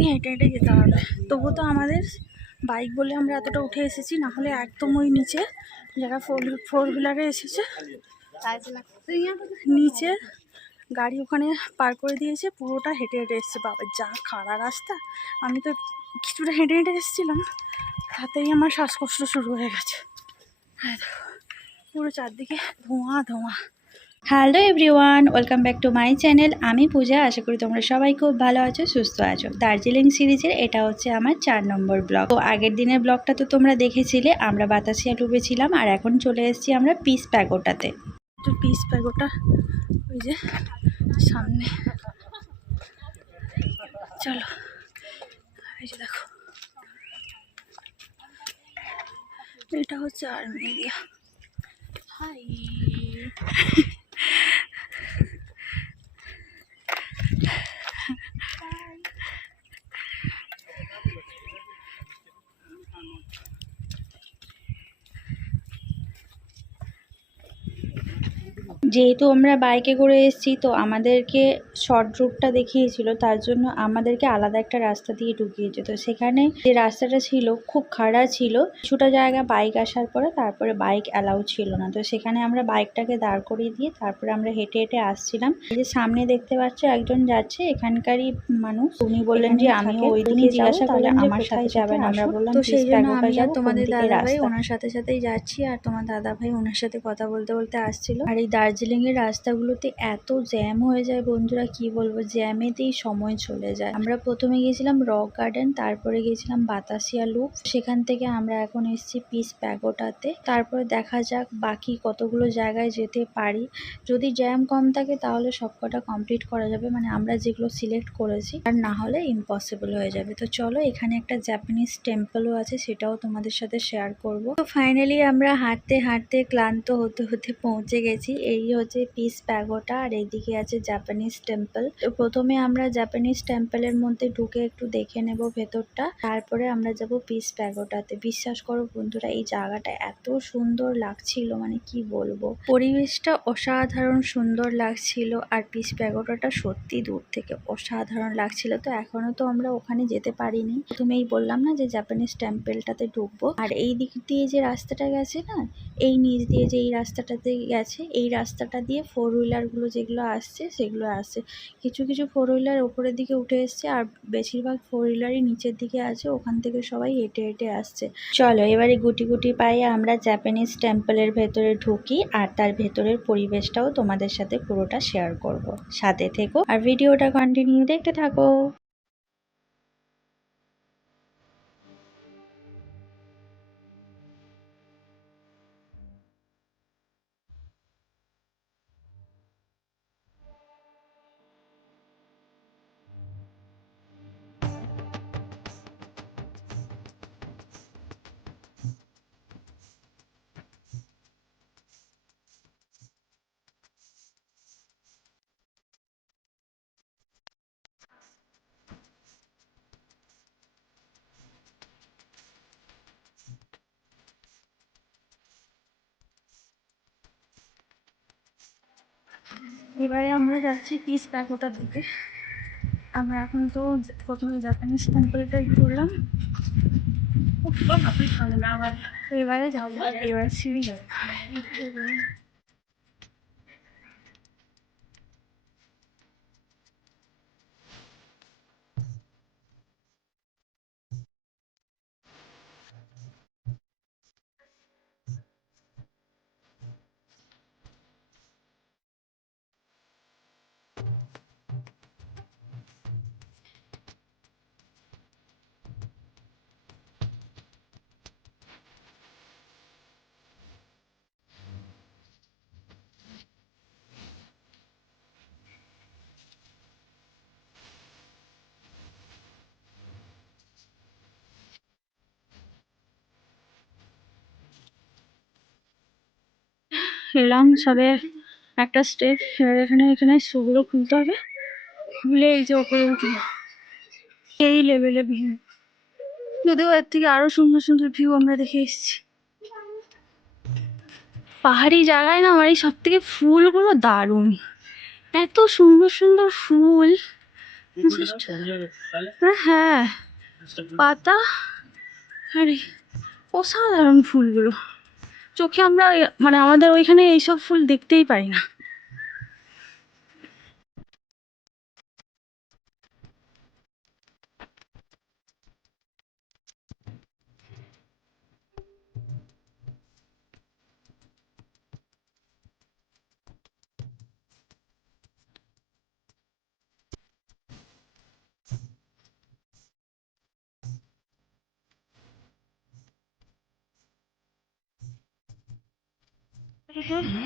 থেকে হেঁটে হেঁটে যেতে হবে। তবু তো আমাদের বাইক বলে আমরা এতটা উঠে এসেছি, না হলে একদম ওই নিচে যারা ফোর হুইলারে এসেছে নিচে গাড়ি ওখানে পার করে দিয়েছে, পুরোটা হেঁটে হেঁটে এসছে। বাবা যা খাড়া রাস্তা, আমি তো কিছুটা হেঁটে হেঁটে এসেছিলাম, তাতেই আমার শ্বাসকষ্ট শুরু হয়ে গেছে। হ্যাঁ দেখো পুরো চারদিকে ধোঁয়া ধোঁয়া। Hello everyone, welcome back to my channel. আমি পূজা, আশা করি তোমরা সবাই খুব ভালো আছো, সুস্থ আছো। দার্জিলিং সিরিজের এটা হচ্ছে আমার 4 নম্বর ব্লগ। তো আগের দিনের ব্লগটা তো তোমরা দেখেছিলে, আমরা বাতাসিয়া ডুবে ছিলাম, আর এখন চলে এসেছি আমরা পিস প্যাগোটাতে। তো পিস প্যাগোটা ওই যে সামনে, চলো এই যে দেখো, এটা হচ্ছে আর্মি এরিয়া। হাই যেহেতু আমরা বাইকে করে এসেছি, তো আমাদেরকে শর্ট রুটটা দেখিয়েছিল, তার জন্য আমাদেরকে আলাদা একটা রাস্তা দিয়ে ঢুকিয়েছে। তো সেখানে যে রাস্তাটা ছিল খুব খাড়া ছিল, কিছুটা জায়গা বাইক আসার পরে তারপরে বাইক অ্যালাউ ছিল না। তো সেখানে আমরা বাইকটাকে দাঁড় করিয়ে দিয়ে তারপরে আমরা হেঁটে হেঁটে আসছিলাম। এই যে সামনে দেখতে পাচ্ছ একজন যাচ্ছে, এখানকারই মানুষ। উনি বললেন যে আমিও ওই দিকে জিজ্ঞাসা করলেন আমার সাথে যাবেন, আমরা বললাম তো সেই জন্য আমি আর তোমাদের দাদা ভাই ওনার সাথে সাথেই যাচ্ছি, আর তোমার দাদা ভাই ওনার সাথে কথা বলতে বলতে আসছিল। আর এই দার্জিলিং এর রাস্তাগুলোতে এত জ্যাম হয়ে যায় বন্ধুরা, কি বলবো, জ্যামেতেই সময় চলে যায়। আমরা প্রথমে গিয়েছিলাম রক গার্ডেন, তারপরে গিয়েছিলাম বাতাসিয়া লুপ, সেখান থেকে আমরা এখন এসেছি পিস প্যাগোটাতে। তারপরে দেখা যাক বাকি কতগুলো জায়গায় যেতে পারি। যদি জ্যাম কম থাকে তাহলে সবকটা কমপ্লিট করা যাবে, মানে আমরা যেগুলো সিলেক্ট করেছি, আর না হলে ইম্পসিবল হয়ে যাবে। তো চলো, এখানে একটা জাপানিজ টেম্পলও আছে, সেটাও তোমাদের সাথে শেয়ার করব। তো ফাইনালি আমরা হাঁটতে হাঁটতে ক্লান্ত হতে হতে পৌঁছে গেছি। এই হচ্ছে পিস প্যাগোটা, আর এইদিকে আছে জাপানিজ টেম্পল। তো প্রথমে আমরা জাপানিজ টেম্পলের মধ্যে ঢুকে একটু দেখে নেব ভেতরটা, তারপরে আমরা যাব পিস প্যাগোটাতে। বিশ্বাস করো বন্ধুরা, এই জায়গাটা এত সুন্দর লাগছিল, মানে কি বলবো, পরিবেশটা অসাধারণ সুন্দর লাগছিল, আর পিস প্যাগোটাটা সত্যি দূর থেকে অসাধারণ লাগছিল। তো এখনো তো আমরা ওখানে যেতে পারিনি, প্রথমেই বললাম না যে জাপানিজ টেম্পলটাতে ঢুকবো। আর এই দিক দিয়ে যে রাস্তাটা গেছে না, এই নিচ দিয়ে যে এই রাস্তাটাতে গেছে, এই রাস্তাটা দিয়ে ফোর হুইলার গুলো যেগুলো আসছে সেগুলো আসছে। কিছু কিছু ফোর হুইলার ওপরের দিকে উঠে এসছে, আর বেশিরভাগ ফোর হুইলারই নিচের দিকে আছে, ওখান থেকে সবাই হেঁটে হেঁটে আসছে। চলো এবারে গুটি গুটি পায়ে আমরা জাপানিজ টেম্পলের ভেতরে ঢুকি, আর তার ভেতরের পরিবেশটাও তোমাদের সাথে পুরোটা শেয়ার করব। সাথে থেকো আর ভিডিওটা কন্টিনিউ দেখতে থাকো। এবারে আমরা যাচ্ছি পিস প্যাগোটার দিকে। আমরা এখন তো প্রথমে জাপানিজ টেম্পলটাই ঘুরলাম, এবারে যাবো এবার সিঁড়ি। এলাম সবে একটা স্টেপ, এখানে এখানে শুগুলো খুলতে হবে, খুলে এই যে ওপরে উঠবো। এই লেভেলে ভিউ, যদিও এর থেকে আরো সুন্দর সুন্দর ভিউ আমরা দেখে এসেছি। পাহাড়ি জায়গায় না আমার এই সব থেকে ফুলগুলো দারুণ, এত সুন্দর সুন্দর ফুল, হ্যাঁ, পাতা, আরে অসাধারণ ফুলগুলো। চোখে আমরা মানে আমাদের ওইখানে এইসব ফুল দেখতেই পাই না।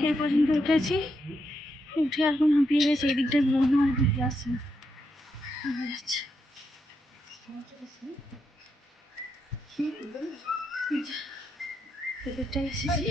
এই পর্যন্ত উঠেছি, উঠে এখন হাঁপিয়ে গেছে। এদিকটায় মনে হয় ঢুকে আসছে না, এদিকটায় এসেছি।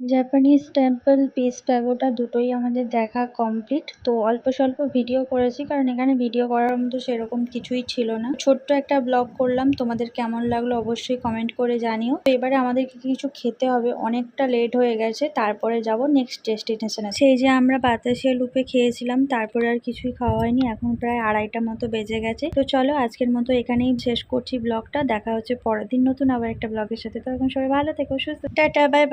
জাপানিজ টেম্পল, পিস প্যাগোডা দুটোই আমাদের দেখা কমপ্লিট। তো অল্প স্বল্প ভিডিও করেছি, কারণ এখানে ভিডিও করার মতো সেরকম কিছুই ছিল না। ছোট্ট একটা ব্লগ করলাম, তোমাদের কেমন লাগলো অবশ্যই কমেন্ট করে জানিও। তো এবারে আমাদেরকে কিছু খেতে হবে, অনেকটা লেট হয়ে গেছে, তারপরে যাব নেক্সট ডেস্টিনেশনে। সেই যে আমরা বাতাসিয়া লুপে খেয়েছিলাম, তারপরে আর কিছুই খাওয়া হয়নি। এখন প্রায় 2:30 মতো বেজে গেছে। তো চলো আজকের মতো এখানেই শেষ করছি ব্লগটা। দেখা হচ্ছে পরের দিন নতুন আবার একটা ব্লগের সাথে। তো এখন সবাই ভালো থেকো, সুস্থ, টাটা, বাই বাই।